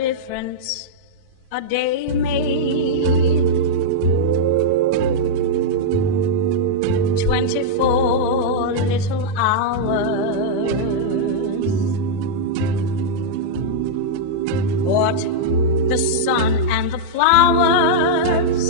difference a day made. 24 little hours. What the sun and the flowers